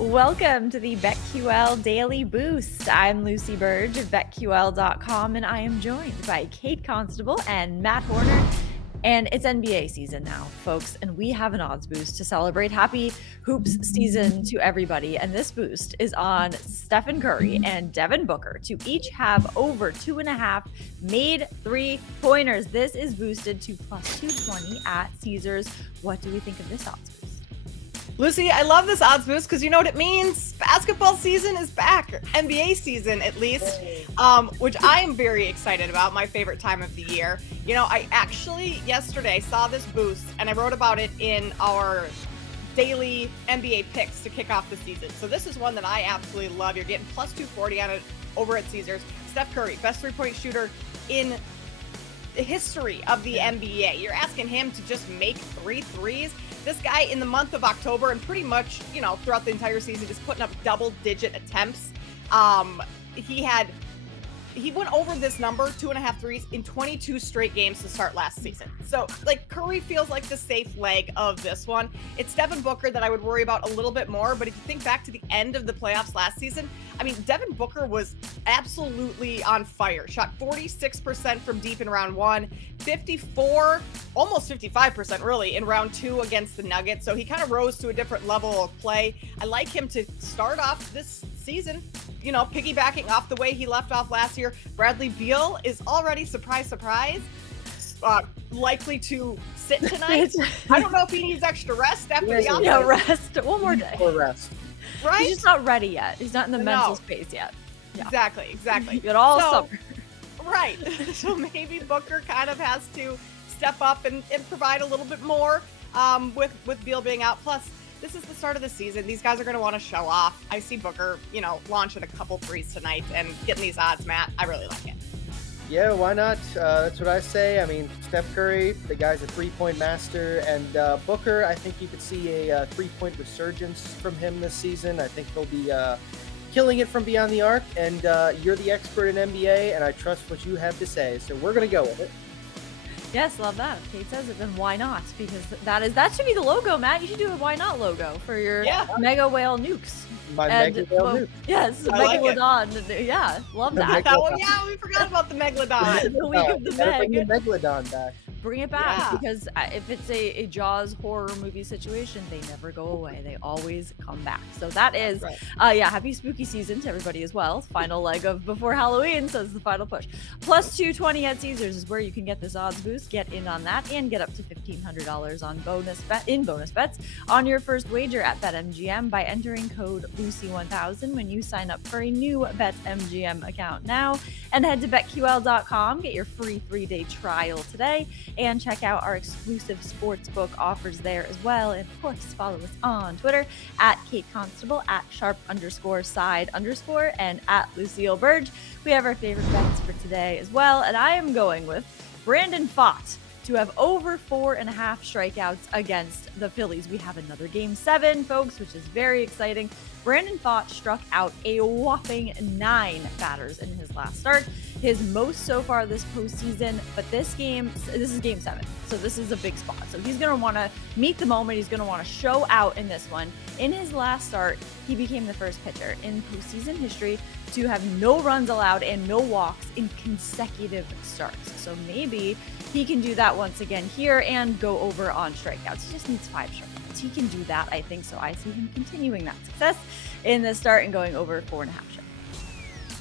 Welcome to the BetQL Daily Boost. I'm Lucy Burge of BetQL.com, and I am joined by Kate Constable and Matt Horner. And it's NBA season now, folks, and we have an odds boost to celebrate. Happy hoops season to everybody. And this boost is on Stephen Curry and Devin Booker to each have over 2.5 made three-pointers. This is boosted to plus 220 at Caesars. What do we think of this odds boost? Lucy, I love this odds boost because you know what it means. Basketball season is back, or NBA season at least, which I am very excited about, my favorite time of the year. You know, I actually yesterday saw this boost and I wrote about it in our daily NBA picks to kick off the season. So this is one that I absolutely love. You're getting plus 240 on it over at Caesars. Steph Curry, best three-point shooter in the history of the NBA. You're asking him to just make three threes. This guy in the month of October and pretty much, you know, throughout the entire season, just putting up double-digit attempts. He went over this number, 2.5 threes, in 22 straight games to start last season. So, like, Curry feels like the safe leg of this one. It's Devin Booker that I would worry about a little bit more, but if you think back to the end of the playoffs last season, I mean, Devin Booker was absolutely on fire. Shot 46% from deep in round one, 54, almost 55% really, in round two against the Nuggets. So he kind of rose to a different level of play. I like him to start off this season, you know, piggybacking off the way he left off last year. Bradley Beal is already, surprise, likely to sit tonight. I don't know if he needs extra rest after the offseason. Yeah, rest. One more day. Or rest. Right? He's just not ready yet. He's not in the mental space yet. Yeah. Exactly. Get all summer. Right. So maybe Booker kind of has to step up and provide a little bit more with Beal being out. Plus, this is the start of the season. These guys are going to want to show off. I see Booker, you know, launching a couple threes tonight and getting these odds, Matt. I really like it. Yeah, why not? That's what I say. I mean, Steph Curry, the guy's a three-point master, and Booker, I think you could see a three-point resurgence from him this season. I think he'll be killing it from beyond the arc, and you're the expert in NBA, and I trust what you have to say, so we're going to go with it. Yes, love that. If Kate says it, then why not? Because that should be the logo, Matt. You should do a why not logo for your Mega Whale Nukes. My Mega Whale Nuke. Yes, Megalodon. Yeah, love that. Oh, yeah, we forgot about the Megalodon. The week of the Bring the Megalodon back. Bring it back, because if it's a Jaws horror movie situation, they never go away. They always come back. So that is, happy spooky season to everybody as well. Final leg of before Halloween, so it's the final push. Plus 220 at Caesars is where you can get this odds boost. Get in on that and get up to $1,500 on bonus bets on your first wager at BetMGM by entering code Lucy1000 when you sign up for a new BetMGM account now. And head to BetQL.com, get your free 3-day trial today, and check out our exclusive sportsbook offers there as well. And of course, follow us on Twitter at Kate Constable, at @sharp_side_, and at Lucille Burge. We have our favorite bets for today as well. And I am going with Brandon Pfaadt to have over 4.5 strikeouts against the Phillies. We have another game 7, folks, which is very exciting. Brandon Pfaadt struck out a whopping 9 batters in his last start, his most so far this postseason. But this is game 7, so this is a big spot. So he's going to want to meet the moment. He's going to want to show out in this one. In his last start, he became the first pitcher in postseason history to have no runs allowed and no walks in consecutive starts. So maybe he can do that once again here and go over on strikeouts. He just needs 5 strikeouts. He can do that, I think. So I see him continuing that success in the start and going over 4.5 strikeouts.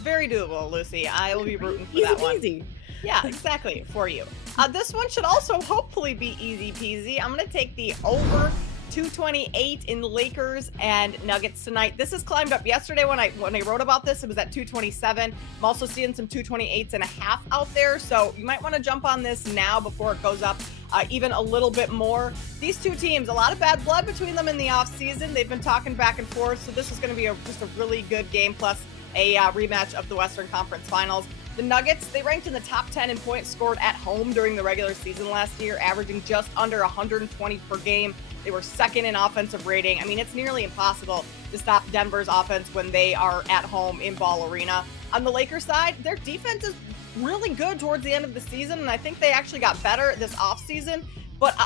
Very doable, Lucy. I will be rooting for that one. Easy. Yeah, exactly, for you. This one should also hopefully be easy peasy. I'm going to take the over 228 in Lakers and Nuggets tonight. This has climbed up. Yesterday when I wrote about this, it was at 227. I'm also seeing some 228.5 out there, so you might want to jump on this now before it goes up even a little bit more. These two teams, a lot of bad blood between them in the offseason. They've been talking back and forth, so this is going to be just a really good game, plus a rematch of the Western Conference Finals. The Nuggets, they ranked in the top 10 in points scored at home during the regular season last year, averaging just under 120 per game. They were second in offensive rating. I mean, it's nearly impossible to stop Denver's offense when they are at home in Ball Arena. On the Lakers side, their defense is really good towards the end of the season, and I think they actually got better this offseason. But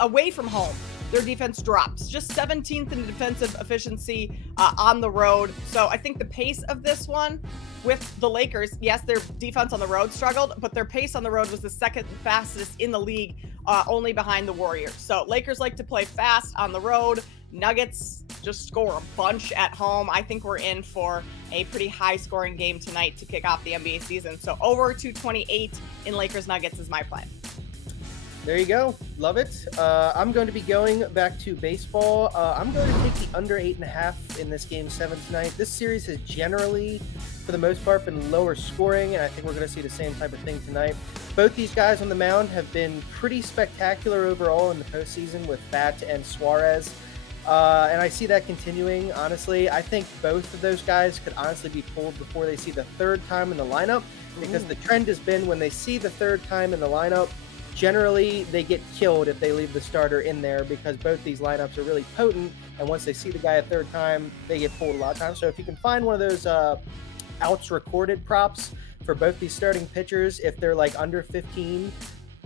away from home, their defense drops. Just 17th in defensive efficiency on the road. So I think the pace of this one with the Lakers, yes, their defense on the road struggled, but their pace on the road was the second fastest in the league, only behind the Warriors. So Lakers like to play fast on the road. Nuggets just score a bunch at home. I think we're in for a pretty high scoring game tonight to kick off the NBA season. So over 228 in Lakers Nuggets is my plan. There you go. Love it. I'm going to be going back to baseball. I'm going to take the under 8.5 in this game 7 tonight. This series has generally, for the most part, been lower scoring, and I think we're going to see the same type of thing tonight. Both these guys on the mound have been pretty spectacular overall in the postseason with Bat and Suarez. And I see that continuing, honestly. I think both of those guys could honestly be pulled before they see the third time in the lineup, because the trend has been when they see the third time in the lineup, generally they get killed if they leave the starter in there, because both these lineups are really potent, and once they see the guy a third time, they get pulled a lot of times. So if you can find one of those outs recorded props for both these starting pitchers, if they're like under 15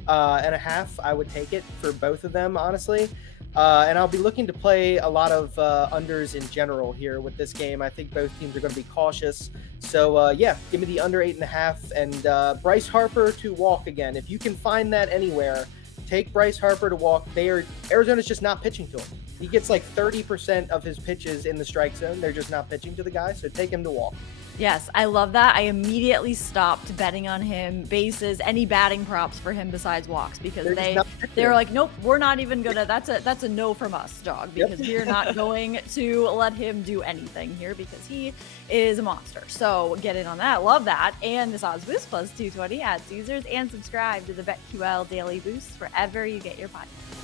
and a half, I would take it for both of them, honestly. And I'll be looking to play a lot of unders in general here with this game. I think both teams are going to be cautious. So, yeah, give me the under 8.5 and Bryce Harper to walk again. If you can find that anywhere, take Bryce Harper to walk. Arizona's just not pitching to him. He gets like 30% of his pitches in the strike zone. They're just not pitching to the guy, so take him to walk. Yes, I love that. I immediately stopped betting on him, bases, any batting props for him besides walks, because they were like, nope, we're not even gonna. That's a no from us, dog, because we're not going to let him do anything here because he is a monster. So get in on that. Love that. And this odds boost plus 220 at Caesars, and subscribe to the BetQL Daily Boost wherever you get your podcast.